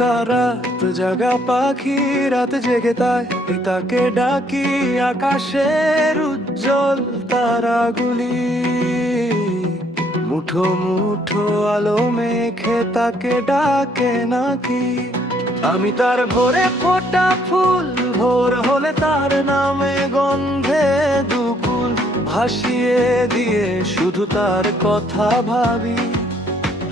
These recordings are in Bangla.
তার রাত জাগা পাখি, রাত জেগে তাকে ডাকি, আকাশের উজ্জ্বল তারাগুলি মুঠো মুঠো আলো মেখে তাকে ডাকে নাকি। আমি তার ভোরে ফোটা ফুল, ভোর হলে তার নামে গন্ধে দুকুল ভাসিয়ে দিয়ে শুধু তার কথা ভাবি।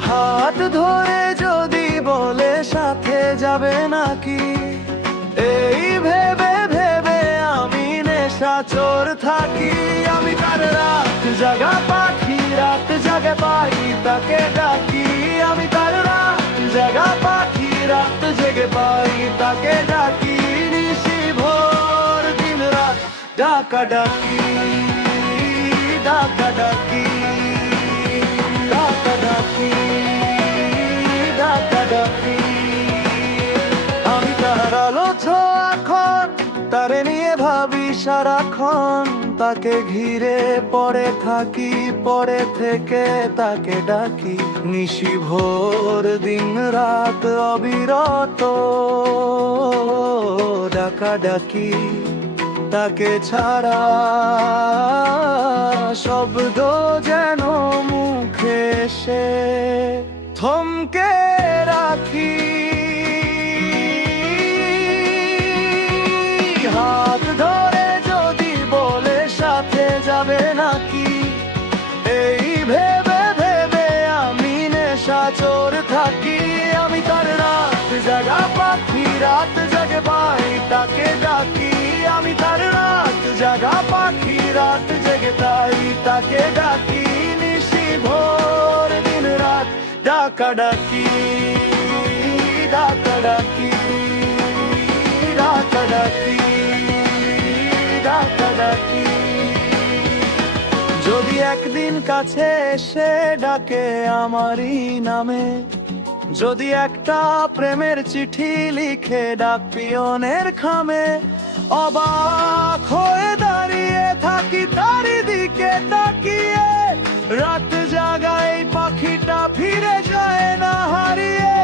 হাত ধরে যদি বলে সাথে যাবে নাকি, এই ভেবে ভেবে আমি নেশাচোর থাকি। আমি তার রাত জাগা পাখি, রাত জাগে পাই তাকে ডাকি। আমি তার রাত জাগা পাখি, রাত জেগে পাই তাকে ডাকি। নিশি ভোর দিন রাত ডাকা ডাকি, ডাকা ডাকি, ডাকা ডাকি, ডাকা ডাকি। আমি তার আলো ছোঁয়াক্ষণ, তারে নিয়ে ভাবি সারাক্ষণ, তাকে ঘিরে পড়ে থাকি, পড়ে থেকে তাকে ডাকি। নিশি ভোর দিন রাত অবিরত ডাকা ডাকি। তাকে ছাড়া শব্দ যেন মুখে এসে থমকে রাখি। হাত ধরে যদি বলে সাথে যাবে নাকি, এই ভেবে ভেবে আমি নেশাচোর থাকি। আমি তার রাত জাগা পাখি, রাত জাগে পাই তাকে ডাকি। আমি তার রাত জাগা পাখি, রাত জেগে তাই তাকে ডাকি। নিশি ভোর দিন রাত ডাকা ডাকি, ডাকা ডাকি, ডাকা ডাকি, ডাকা ডাকি। যদি একদিন কাছে এসে ডাকে আমারই নামে, যদি একটা প্রেমের চিঠি লিখে ডাক পিয়নের খামে, অবাক হয়ে দাঁড়িয়ে থাকি তারি দিকে তাকিয়ে। রাত জাগায় পাখিটা ফিরে যায় না হারিয়ে।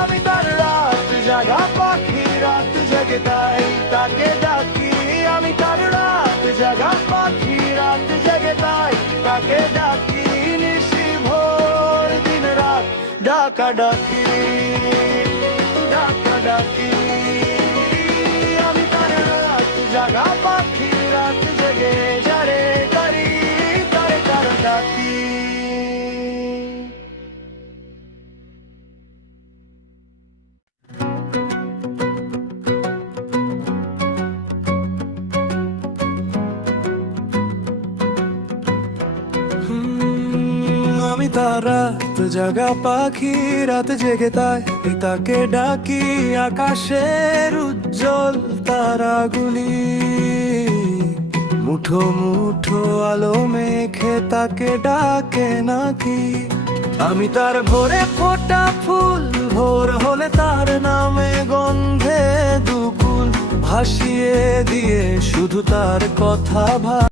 আমি তার রাত জাগা পাখি, রাত জেগে তাই তাকে ডাকি। আমি তার রাত জাগা পাখি, রাত জেগে তাই তাকে ডাকি। নিশি ভোর দিন রাত ডাকা ডাকি, ডাকা ডাকি। আমি তার রাত জাগা পাখি, রাত জেগে যারে করি তারে তার ডাকি। আমি তার রাত জাগা পাখি, রাত জেগে তাকে ডাকি। আকাশের উজ্জ্বল তারাগুলি মুঠো মুঠো আলো মেখে তাকে ডাকে নাকি। আমি তার ভোরে ফোটা ফুল, ভোর হলে তার নামে গন্ধে দুকুল ভাসিয়ে দিয়ে শুধু তার কথা ভাবি।